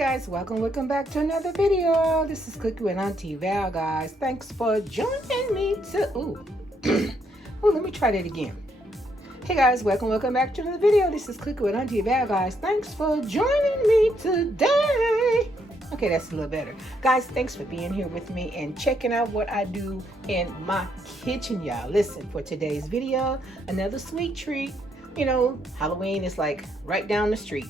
Guys, welcome back to another video. This is Cookie with Auntie Val, guys. Thanks for joining me let me try that again. Hey guys, welcome back to another video. This is Cookie with Auntie Val, guys. Thanks for joining me today. Okay, that's a little better. Guys, thanks for being here with me and checking out what I do in my kitchen, y'all. Listen, for today's video, another sweet treat. You know, Halloween is like right down the street.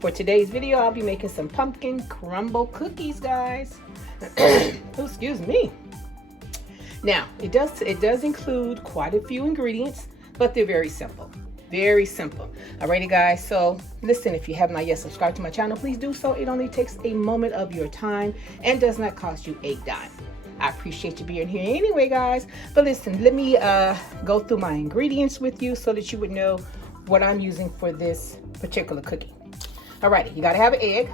For today's video, I'll be making some pumpkin crumble cookies, guys. Oh, excuse me. Now, it does include quite a few ingredients, but they're very simple. Very simple. Alrighty, guys. So, listen, if you have not yet subscribed to my channel, please do so. It only takes a moment of your time and does not cost you a dime. I appreciate you being here anyway, guys. But listen, let me go through my ingredients with you so that you would know what I'm using for this particular cookie. Alrighty, you gotta have an egg.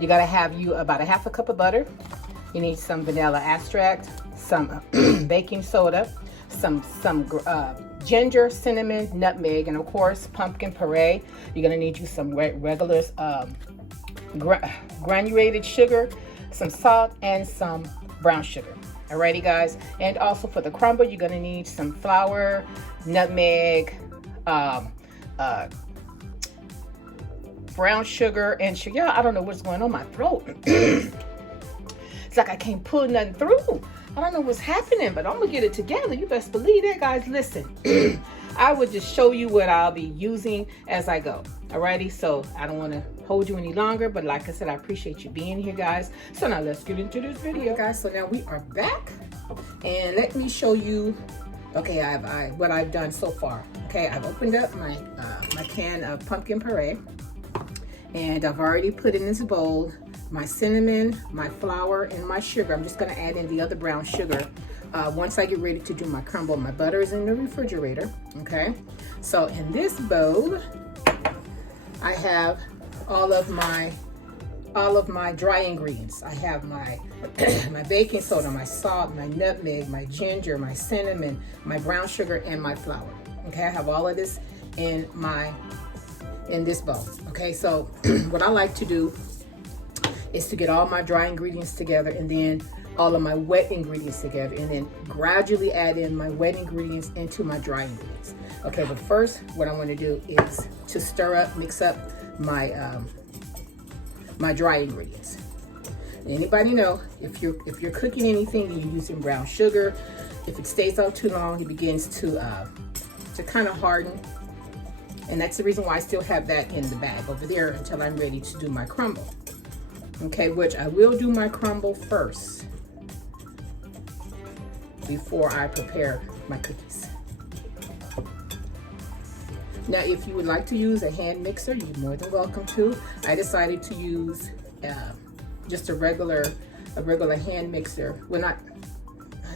You gotta have about a half a cup of butter. You need some vanilla extract, some baking soda, some ginger, cinnamon, nutmeg, and of course pumpkin puree. You're gonna need you some regular granulated sugar, some salt, and some brown sugar. Alrighty, guys. And also for the crumble, you're gonna need some flour, nutmeg, brown sugar, and sugar. Yeah, I don't know what's going on my throat. It's like I can't pull nothing through. I don't know what's happening, but I'm gonna get it together. You best believe that, guys. Listen, I would just show you what I'll be using as I go. Alrighty, so I don't want to hold you any longer, but like I said, I appreciate you being here, guys. So now let's get into this video, guys. So now we are back, and let me show you. Okay, what I've done so far. Okay, I've opened up my my can of pumpkin puree. And I've already put in this bowl my cinnamon, my flour, and my sugar. I'm just going to add in the other brown sugar once I get ready to do my crumble. My butter is in the refrigerator. Okay, so in this bowl, I have all of my dry ingredients. I have my my baking soda, my salt, my nutmeg, my ginger, my cinnamon, my brown sugar, and my flour. Okay, I have all of this in this bowl. Okay, so what I like to do is to get all my dry ingredients together and then all of my wet ingredients together and then gradually add in my wet ingredients into my dry ingredients. Okay, but first what I want to do is to mix up my my dry ingredients. Anybody know if you're cooking anything and you're using brown sugar, if it stays out too long, it begins to kind of harden. And that's the reason why I still have that in the bag over there until I'm ready to do my crumble. Okay, which I will do my crumble first before I prepare my cookies. Now, if you would like to use a hand mixer, you're more than welcome to. I decided to use just a regular hand mixer. Well, not,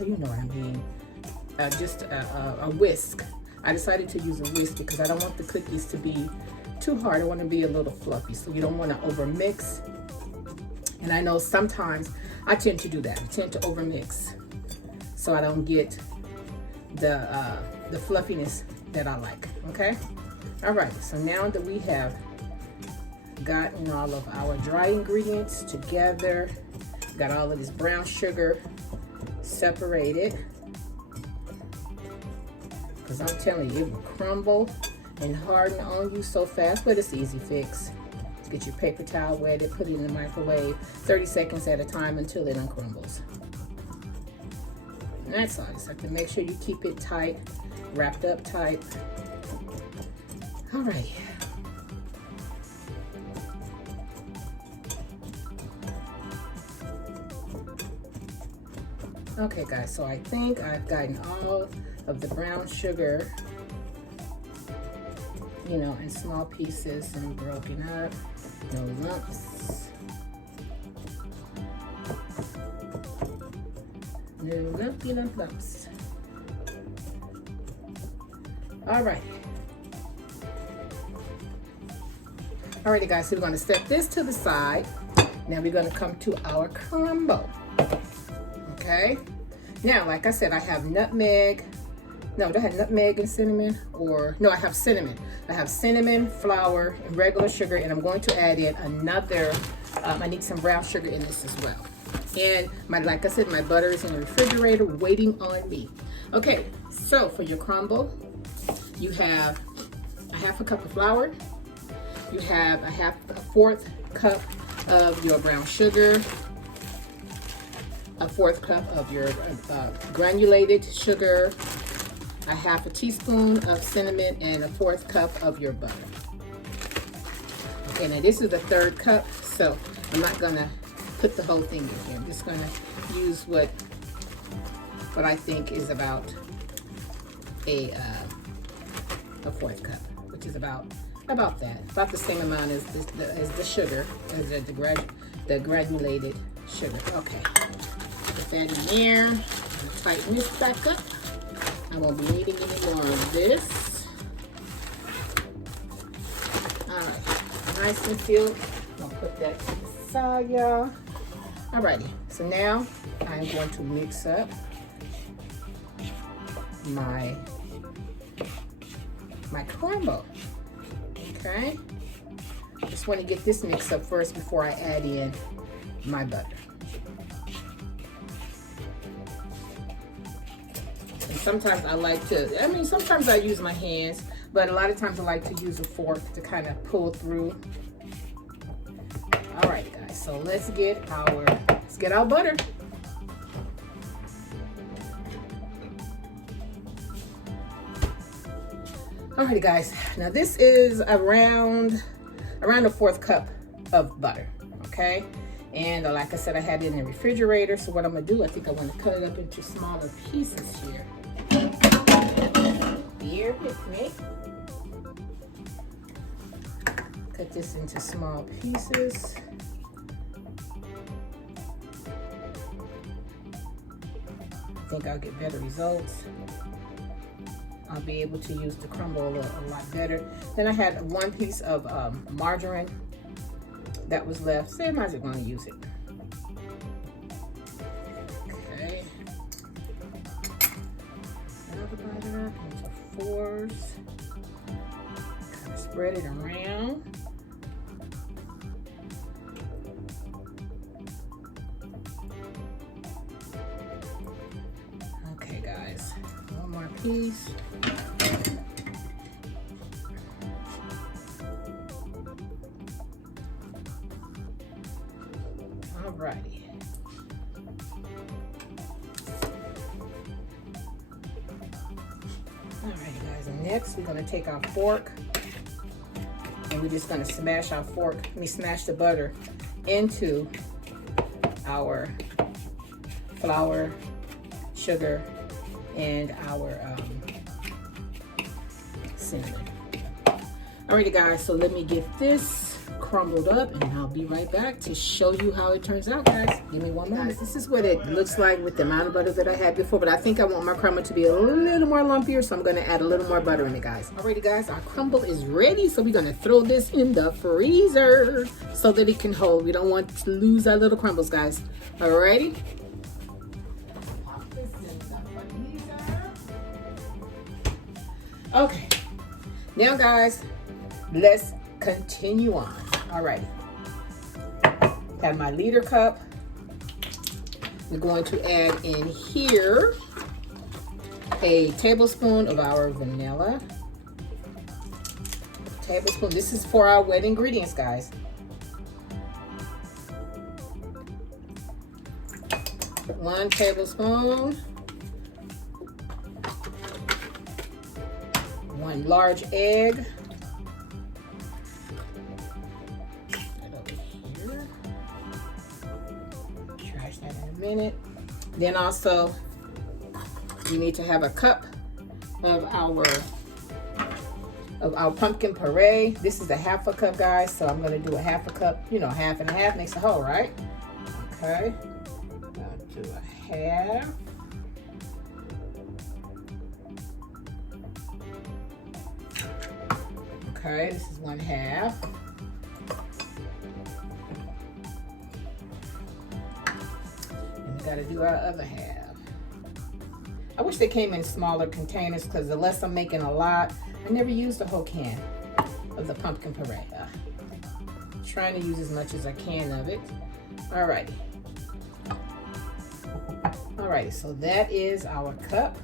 you know what I mean, just a whisk. I decided to use a whisk because I don't want the cookies to be too hard. I want to be a little fluffy, so you don't want to over mix. And I know sometimes I tend to do that. I tend to over mix, so I don't get the fluffiness that I like. Okay. All right. So now that we have gotten all of our dry ingredients together, got all of this brown sugar separated. Because I'm telling you, it will crumble and harden on you so fast, but it's easy fix. Just get your paper towel wet and put it in the microwave 30 seconds at a time until it uncrumbles. And that's all. Just have to make sure you keep it tight, wrapped up tight. All right. Okay, guys, so I think I've gotten all of the brown sugar, you know, in small pieces and broken up, no lumps, no lumpy lumps. Alrighty, guys, so we're going to set this to the side. Now we're going to come to our crumble. Okay, now like I said, I have nutmeg, No, do I have nutmeg and cinnamon? Or, no, I have cinnamon. I have cinnamon, flour, and regular sugar, and I'm going to add in another, I need some brown sugar in this as well. And like I said, my butter is in the refrigerator waiting on me. Okay, so for your crumble, you have a half a cup of flour. You have a fourth cup of your brown sugar, a fourth cup of your granulated sugar, a half a teaspoon of cinnamon, and a fourth cup of your butter. Okay, now this is the third cup, so I'm not gonna put the whole thing in here. I'm just gonna use what I think is about a fourth cup, which is about the same amount as the sugar, as the granulated sugar. Okay, put that in there. Tighten this back up. I won't be needing any more of this. All right, nice and sealed. I'll put that to the side, y'all. Alrighty, so now I'm going to mix up my crumble. Okay, just want to get this mixed up first before I add in my butter. And sometimes I like to, sometimes I use my hands, but a lot of times I like to use a fork to kind of pull through. All right, guys, so let's get our butter. Alrighty, guys, now this is around a fourth cup of butter, okay? And like I said, I had it in the refrigerator, so what I'm gonna do, I think I want to cut it up into smaller pieces here. Bear with me. Cut this into small pieces. I think I'll get better results. I'll be able to use the crumble a lot better. Then I had one piece of margarine that was left, so I might as well use it. Okay. Divide it up into fours. Kind of spread it around. Okay, guys, one more piece. Alrighty. Alrighty, guys, and next we're gonna take our fork and we're just gonna smash the butter into our flour, sugar, and our cinnamon. Alrighty, guys, so let me get this crumbled up and I'll be right back to show you how it turns out, guys. Give me one moment. Guys, this is what it looks like with the amount of butter that I had before, but I think I want my crumble to be a little more lumpier, so I'm gonna add a little more butter in it, guys. Alrighty, guys, our crumble is ready, so we're gonna throw this in the freezer so that it can hold. We don't want to lose our little crumbles, guys. Alrighty. Pop this in the freezer. Okay. Now, guys, let's continue on. Alrighty. Have my liter cup. We're going to add in here a tablespoon of our vanilla. Tablespoon. This is for our wet ingredients, guys. 1 tablespoon. 1 large egg. Minute. Then also you need to have a cup of our pumpkin puree. This is a half a cup, guys, so I'm going to do a half a cup. You know, half and a half makes a whole, right? Okay, I'll do a half. Okay, this is 1/2. Got to do our other half. I wish they came in smaller containers because unless I'm making a lot, I never used a whole can of the pumpkin puree. Trying to use as much as I can of it. Alrighty. Alrighty, so that is our cup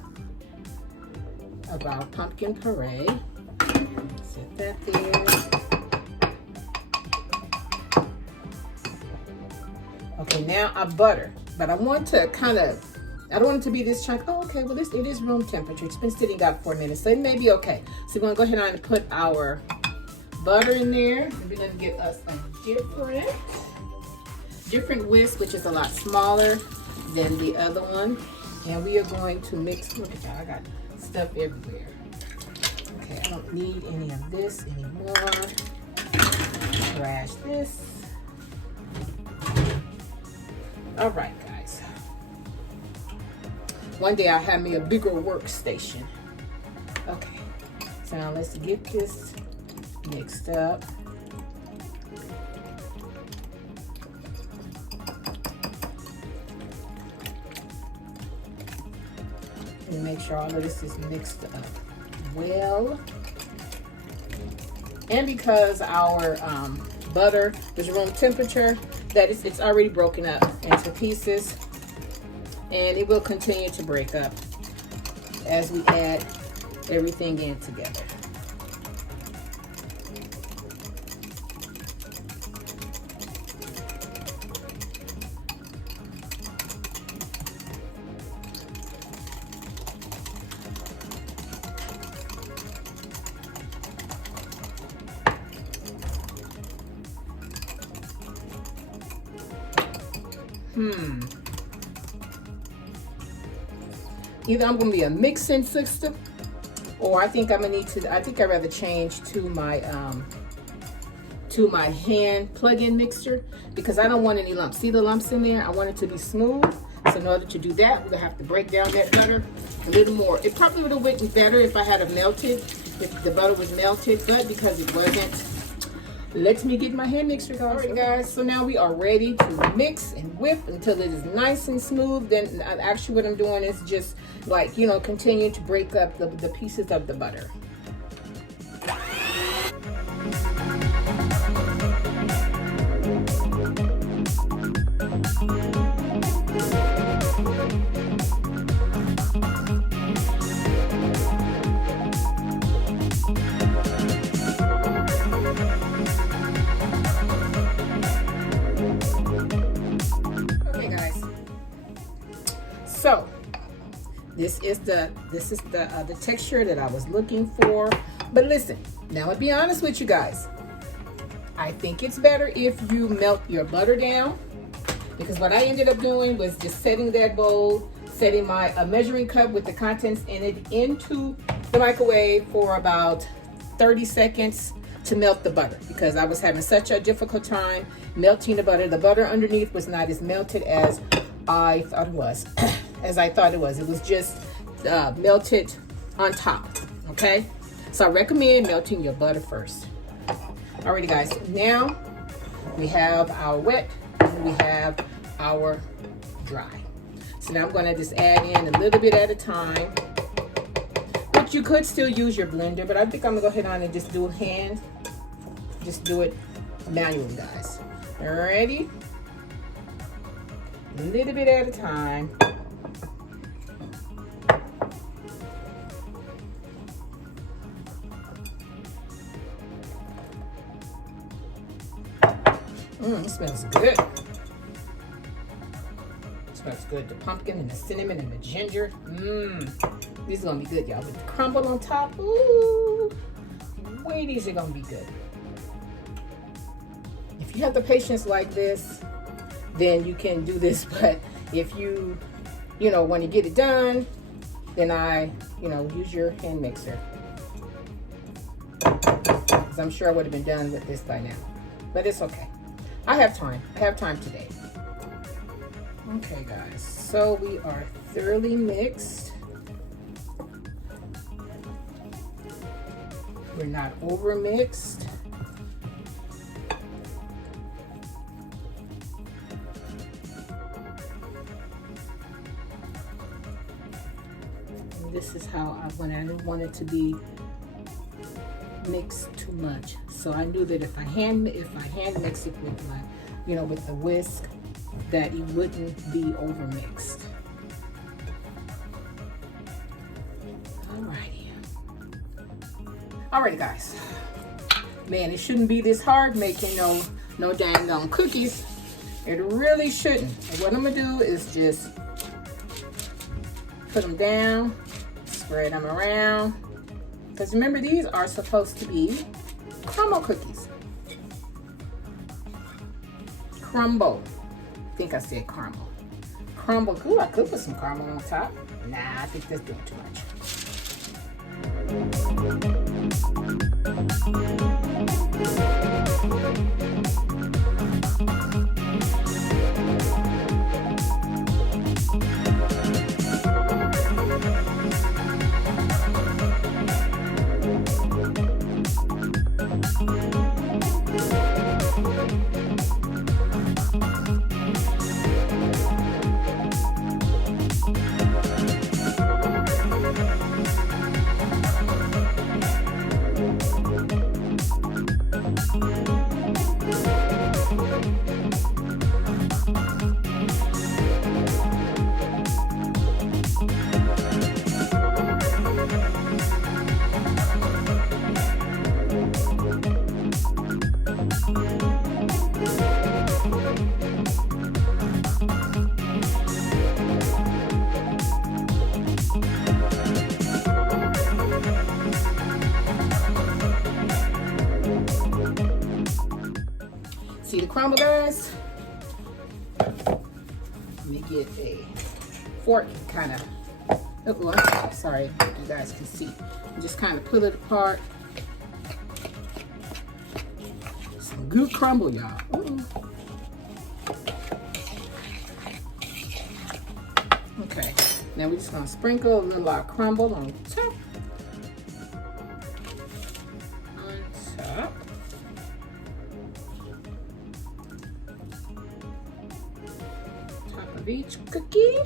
of our pumpkin puree. Set that there. Okay, now our butter, but I want to I don't want it to be this chunk. Oh, okay, well it is room temperature. It's been sitting out for 4 minutes, so it may be okay. So we're gonna go ahead and put our butter in there. And we're gonna get us a different whisk, which is a lot smaller than the other one. And we are going to mix. Look at that, I got stuff everywhere. Okay, I don't need any of this anymore. Trash this. All right, guys. One day I'll have me a bigger workstation. Okay, so now let's get this mixed up. And make sure all of this is mixed up well. And because our butter is room temperature, that it's already broken up into pieces, and it will continue to break up as we add everything in together. Either I'm going to be a mixing system, or I think I'm gonna need to. I think I'd rather change to my hand plug-in mixer, because I don't want any lumps. See the lumps in there? I want it to be smooth. So in order to do that, we're gonna have to break down that butter a little more. It probably would have went better if I had it melted, if the butter was melted, but because it wasn't, let me get my hand mixer, guys. All right, guys, so now we are ready to mix and whip until it is nice and smooth. Then actually what I'm doing is just like, you know, continue to break up the pieces of the butter. So this is the texture that I was looking for. But listen, now I'll be honest with you guys. I think it's better if you melt your butter down, because what I ended up doing was just setting that bowl, setting my measuring cup with the contents in it into the microwave for about 30 seconds to melt the butter, because I was having such a difficult time melting the butter. The butter underneath was not as melted as I thought it was. It was just melted on top. Okay, so I recommend melting your butter first. Alrighty, guys, now we have our wet and we have our dry. So now I'm going to just add in a little bit at a time, but you could still use your blender, but I think I'm gonna go ahead on and just do it manually, guys. Alrighty, a little bit at a time. It smells good. It smells good. The pumpkin and the cinnamon and the ginger. These are gonna be good, y'all. With the crumble on top. Ooh, wait, these are gonna be good. If you have the patience like this, then you can do this. But if you when you get it done, then use your hand mixer. Because I'm sure I would have been done with this by now. But it's okay. I have time. I have time today. Okay, guys. So we are thoroughly mixed. We're not over mixed. this is how I want it. I didn't want it to be mixed too much. So I knew that if I hand mix it with my, you know, with the whisk, that it wouldn't be over mixed. Alrighty guys. Man, it shouldn't be this hard making no dang cookies. It really shouldn't. And what I'm gonna do is just put them down, spread them around. Because remember, these are supposed to be crumble cookies. Crumble. I think I said caramel. Crumble. Ooh, I could put some caramel on top. Nah, I think that's doing too much. See the crumble, guys? Let me get a fork, kind of. Oh, I'm sorry, you guys can see. Just kind of pull it apart. Some good crumble, y'all. Okay, now we're just gonna sprinkle a little crumble on top. Each cookie.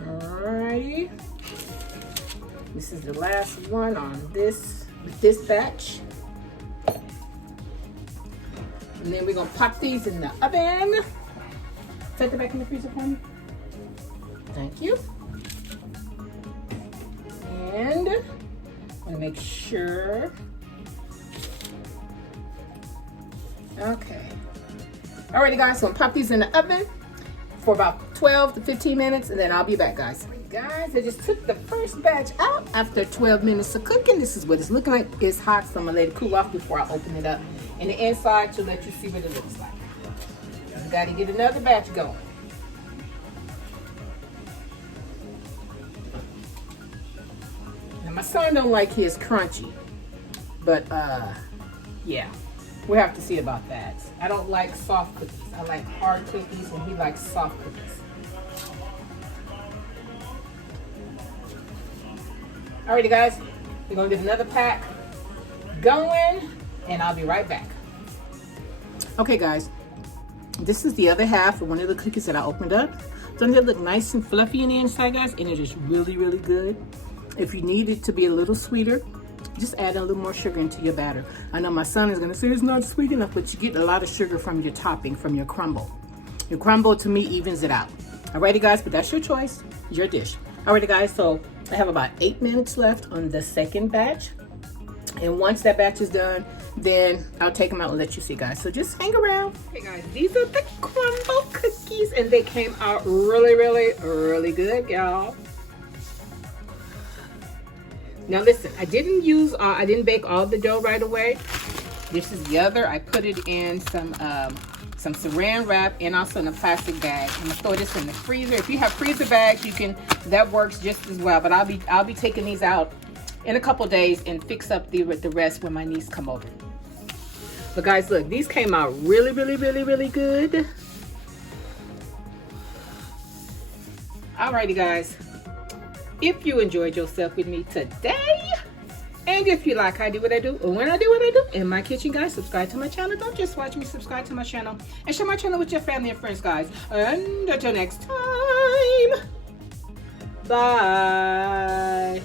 Alrighty. This is the last one on this with this batch. And then we're gonna pop these in the oven. Set them back in the freezer for me. Thank you. And I wanna make sure. Okay. Alrighty guys, so I'm gonna pop these in the oven for about 12 to 15 minutes, and then I'll be back, guys. Guys, I just took the first batch out after 12 minutes of cooking. This is what it's looking like. It's hot, so I'm gonna let it cool off before I open it up in the inside to let you see what it looks like. I gotta get another batch going. Now my son don't like his crunchy, but yeah, we'll have to see about that. I don't like soft cookies. I like hard cookies, and he likes soft cookies. Alrighty guys, we're gonna get another pack going, and I'll be right back. Okay guys, this is the other half of one of the cookies that I opened up. Doesn't it look nice and fluffy in the inside, guys? And it is really, really good. If you need it to be a little sweeter, just add a little more sugar into your batter. I know my son is gonna say it's not sweet enough, but you get a lot of sugar from your topping, from your crumble. Your crumble, to me, evens it out. Alrighty guys, but that's your choice, your dish. Alrighty guys, so I have about 8 minutes left on the second batch. And once that batch is done, then I'll take them out and let you see, guys. So just hang around. Okay guys, these are the crumble cookies, and they came out really, really, really good, y'all. Now listen, I didn't bake all the dough right away. This is the other. I put it in some saran wrap and also in a plastic bag. I'm gonna throw this in the freezer. If you have freezer bags, that works just as well. But I'll be taking these out in a couple days and fix up the rest when my niece come over. But guys, look, these came out really, really, really, really good. Alrighty, guys. If you enjoyed yourself with me today, and if you like how I do what I do, or when I do what I do in my kitchen, guys, subscribe to my channel. Don't just watch me, subscribe to my channel. And share my channel with your family and friends, guys. And until next time, bye.